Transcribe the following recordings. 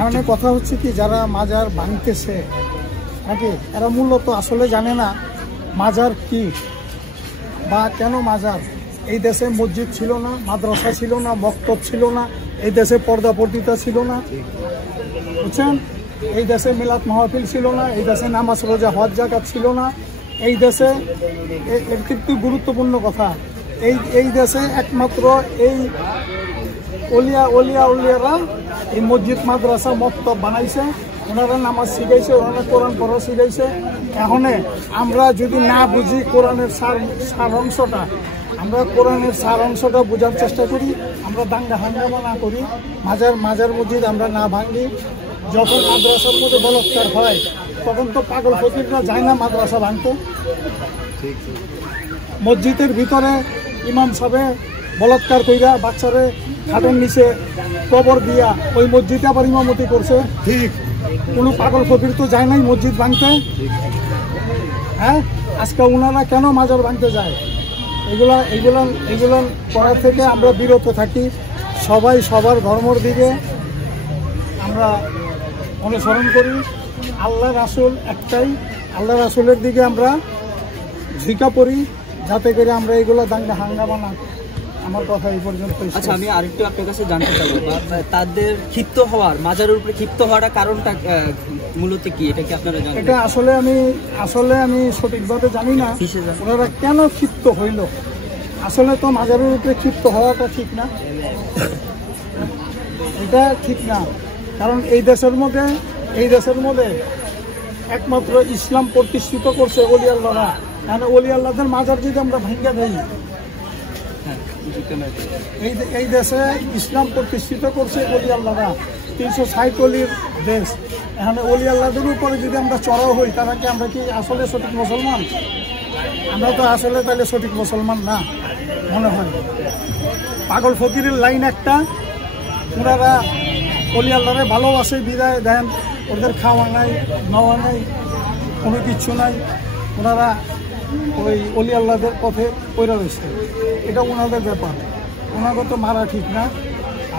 এখন কথা হচ্ছে কি, যারা মাজার ভাঙতেছে নাকি এরা মূলত আসলে জানে না মাজার কি বা কেন মাজার। এই দেশে মসজিদ ছিল না, মাদ্রাসা ছিল না, মক্তব ছিল না, এই দেশে পর্দা পর্দিতা ছিল না, বুঝছেন? এই দেশে মিলাদ মাহফিল ছিল না, এই দেশে নামাজ রোজা হজ যাকাত ছিল না। এই দেশে একটু গুরুত্বপূর্ণ কথা, এই দেশে একমাত্র এই উলিয়ারা এই মসজিদ মাদ্রাসা মক্তব বানাইছে, ওনারা নামাজ শিখাইছে, ওনারা কোরআন পড়া শিখাইছে। এখন আমরা যদি না বুঝি কোরআনের সার অংশটা, আমরা কোরআনের সার অংশটা বোঝার চেষ্টা করি, আমরা দাঙ্গা হাঙ্গামা না করি, মাজার মসজিদ আমরা না ভাঙি। যখন মাদ্রাসার মধ্যে বলৎকার হয় তখন তো পাগল ফকিররা যায় না মাদ্রাসা ভাঙতে। মসজিদের ভিতরে ইমাম সাহেব বলৎকার কইরা বাচ্চারে খাটের নিচে কবর দিয়া ওই মসজিদে আবার ইমামতি করছে, ঠিক? কোনো পাগল ফকির তো যায় নাই মসজিদ ভাঙতে। হ্যাঁ, আজকে ওনারা কেন মাজার ভাঙতে যায়? এগুলো করার থেকে আমরা বিরত থাকি। সবাই সবার ধর্মের দিকে আমরা অনুসরণ করি। আল্লাহ রাসূল একটাই, আল্লাহ রাসূলের দিকে আমরা ঝিকা পড়ি, যাতে করে আমরা এগুলো দাঙ্গা হাঙ্গামা না। আমার কথা এই পর্যন্ত। আচ্ছা, আমি আরেকটু আপনার কাছে জানতে চাবো, তাদের ক্ষিপ্ত হওয়ার, মাজারের উপরে ক্ষিপ্ত হওয়াটা কারণটা মূলত কি, এটা কি আপনারা জানেন? এটা আসলে আমি সঠিকভাবে জানি না ওনারা কেন ক্ষিপ্ত হইল। আসলে তো মাজারের উপরে ক্ষিপ্ত হওয়াটা ঠিক না, এটা ঠিক না। কারণ এই দেশের মধ্যে একমাত্র ইসলাম প্রতিষ্ঠিত করছে ওলি আল্লাহরা। কারণ ওলি আল্লাহদের মাজার যদি আমরা ভাঙ্গা দেই, এই দেশে ইসলাম প্রতিষ্ঠিত করছে ওলি আল্লাহরা, 360 অলির দেশ। এখানে ওলি আল্লাহদের উপরে যদি আমরা চড়াও হই, তারা কি আমরা কি আসলে সঠিক মুসলমান? আমরা তো আসলে তাহলে সঠিক মুসলমান না মনে হয়। পাগল ফকিরের লাইন একটা, ওনারা ওলি আল্লাহরে ভালোবাসে বিদায় দেন, ওদের খাওয়া নাই নেওয়া নাই কোনো কিচ্ছু নাই, ওনারা ওই অলি আল্লাহদের পথে পড়ে রয়েছে। এটা ওনাদের ব্যাপার, ওনাকে তো মারা ঠিক না,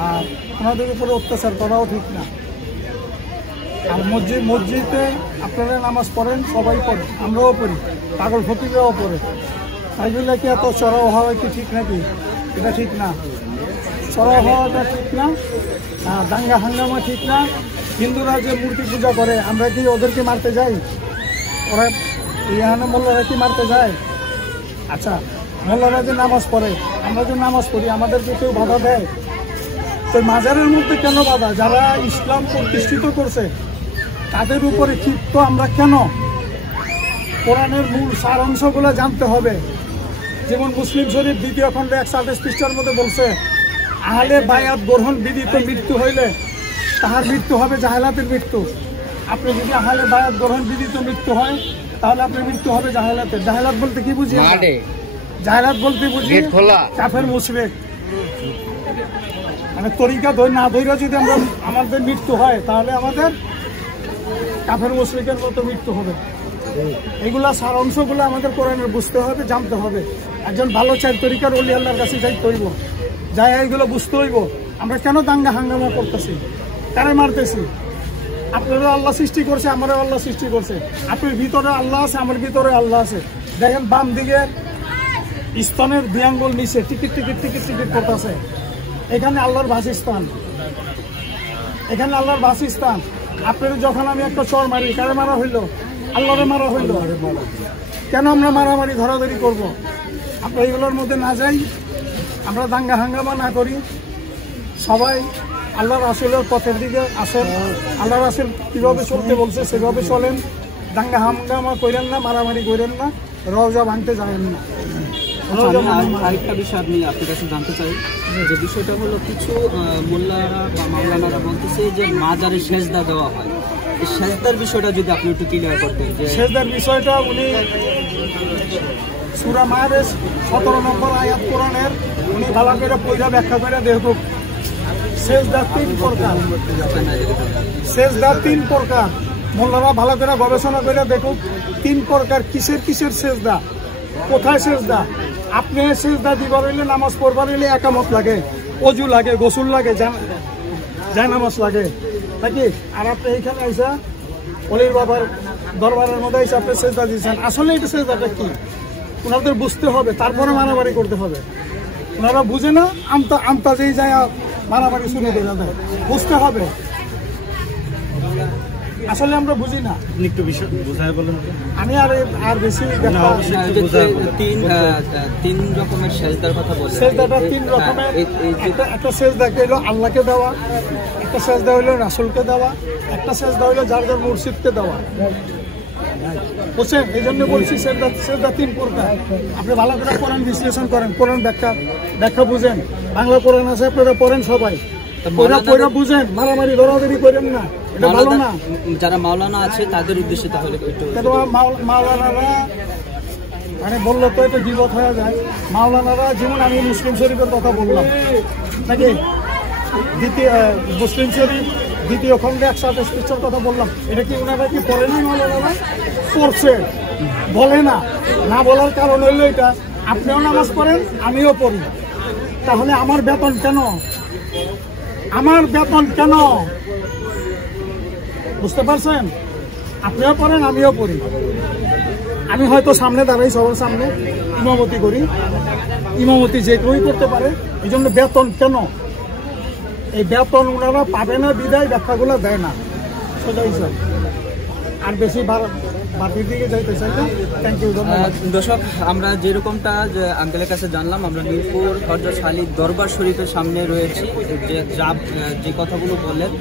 আর ওনাদের উপরে অত্যাচার করাও ঠিক না। আর মসজিদে আপনারা নামাজ পড়েন, সবাই পড়ে, আমরাও পড়ি, পাগল ফকিররাও পড়ে। তাই বলে কি এত চড়াও হওয়া কি ঠিক নাকি? এটা ঠিক না, চড়াও হওয়াটা ঠিক না, দাঙ্গা হাঙ্গামা ঠিক না। হিন্দুরা যে মূর্তি পূজা করে, আমরা কি ওদেরকে মারতে যাই? ওরা এখানে মোল্লারা কি মারতে যায়? আচ্ছা, মোল্লারা যে নামাজ পড়ে, আমরা যে নামাজ পড়ি, আমাদেরকে কেউ বাধা দেয়? তো মাজারের মধ্যে কেন বাধা? যারা ইসলাম প্রতিষ্ঠিত করছে তাদের উপরে ক্ষিপ্ত আমরা কেন? কোরআনের মূল সার অংশগুলো জানতে হবে। যেমন মুসলিম শরীফ 2 খণ্ডে 128 পৃষ্ঠার মধ্যে বলছে, আহলে বায়াত গ্রহণ বিধিত মৃত্যু হইলে তাহার মৃত্যু হবে জাহেলাতের মৃত্যু। আপনি যদি আহলে বায়াত গ্রহণ বিধিত মৃত্যু হয়, তাহলে আপনার মৃত্যু হবে জাহেলাতের। জাহেলাত বলতে কি বুঝি? জাহেলাত বলতে বুঝি কাফের মুশরিক। মানে তরিকা না ধৈর্য যদি আমাদের মৃত্যু হয়, তাহলে আমাদের কাফের মুশরিকের মতো মৃত্যু হবে। এগুলা সার অংশগুলো আমাদের কোরআনের বুঝতে হবে, জানতে হবে। একজন ভালো চার তরিকার ওলি আল্লাহর কাছে যাইতে হইব, যাই এইগুলো বুঝতে হইব। আমরা কেন দাঙ্গা হাঙ্গামা করতেছি, কারে মারতেছি? আপনারও আল্লাহ সৃষ্টি করছে, আমারও আল্লাহ সৃষ্টি করছে। আপনার ভিতরে আল্লাহ আছে, আমার ভিতরে আল্লাহ আছে। দেখেন বাম দিকে স্তনের 2 আঙ্গুল নিচে টিকিট করতেছে, এখানে আল্লাহর বাসস্থান, এখানে আল্লাহর বাসস্থান। আপনার যখন আমি একটা চর মারি, কারে মারা হইল? আল্লাহরে মারা হইল। কেন আমরা মারামারি ধরাধরি করবো? আমরা এগুলোর মধ্যে না যাই, আমরা দাঙ্গা হাঙ্গামা না করি, সবাই আল্লাহ রাসূলের পথের দিকে আসেন। আল্লাহ রাসূল কীভাবে চলতে বলছে সেভাবে চলেন। দাঙ্গা হাঙ্গামা করেন না, মারামারি করেন না, রওজা ভাঙতে যাবেন না। আরেকটা বিষয় আপনি আপনার কাছে জানতে চাই, যে বিষয়টা হলো কিছু মোল্লারা বা মাওলানারা বলতেছে যে মাজারে সেজদা দেওয়া হয়। এই সেজদার বিষয়টা যদি আপনি একটু ক্লিয়ার করতেন। যে সেজদার বিষয়টা উনি সূরা মায়ের 17 নম্বর আয়াত কোরআনের উনি ভালো করে পয়লা ব্যাখ্যা করে দেখুক। সেজদা 3 প্রকার, সেজদা 3 প্রকার। মোল্লারা ভালো করে গবেষণা করে দেখুক 3 প্রকার। কিসের সেজদা, কোথায় সেজদা? আপনি সেজদা দিবার হইলে, নামাজ পড়বার হইলে একামত লাগে, অজু লাগে, গোসল লাগে, জায়নামাজ লাগে। নাকি? আর আপনি এইখানে আইসা অলির বাবার দরবারের মধ্যে এসে আপনি সেজদা দিয়েছেন। আসলে এটা সেজদাটা কি ওনাদের বুঝতে হবে, তারপরে মারামারি করতে হবে। ওনারা বুঝে না, আমতা যেই যায় মারামারি শুরু করে দেয়। বুঝতে হবে, আসলে আমরা বুঝি না। একটু বিষয় বোঝায় বলেন। আমি আর বেশি তিন রকমের সেজদার কথা বলছেন। সেজদাটা তিন রকমের। একটা সেজদা হইলো আল্লাহকে দেওয়া, একটা সেজদা হইলো রাসূলকে দেওয়া, একটা সেজদা হইলো যার যার মুর্শিদকে দেওয়া। বুঝছেন? এই জন্য বলছি সেজদা তিন প্রকার। আপনি ভালো করে কোরআন বিশ্লেষণ করেন, কোরআন ব্যাখ্যা বুঝেন। বাংলা কোরআন আছে, আপনারা পড়েন সবাই, পড়া বুঝেন, মারামারি দরাদরি করেন না, এটা ভালো না। যারা মাওলানা আছে তাদের উদ্দেশ্যে তাহলে মাওলানারা মানে বললো তো এটা বিপদ হয়ে যায়। মাওলানারা যেমন আমি মুসলিম শরীফের কথা বললাম নাকি, মুসলিম শরীফ 2য় খণ্ডে 128 পৃষ্ঠার কথা বললাম, এটা কি ওনারা কি পড়ে না? মাওলানারা পড়ছে, বলে না। না বলার কারণ হইলো এটা, আপনিও নামাজ পড়েন, আমিও পড়ি, তাহলে আমার বেতন কেন? আমার বেতন কেন? বুঝতে পারছেন? আপনিও পড়েন, আমিও পড়ি। আমি হয়তো সামনে দাঁড়াই, সবার সামনে ইমামতি করি, ইমামতি যে কেউই করতে পারে। এই জন্য বেতন কেন? এই বেতন ওনারা পাবে না বিদায় ব্যাখ্যাগুলো দেয় না, সেটাই স্যার। আর বেশি বাড়ির দিকে যাইতে চাই না। Thank you. দর্শক, আমরা যেরকমটা আঙ্কেলের কাছে জানলাম, আমরা মিরপুর হযরত শালী দরবার শরীফের সামনে রয়েছি। যে কথাগুলো বললেন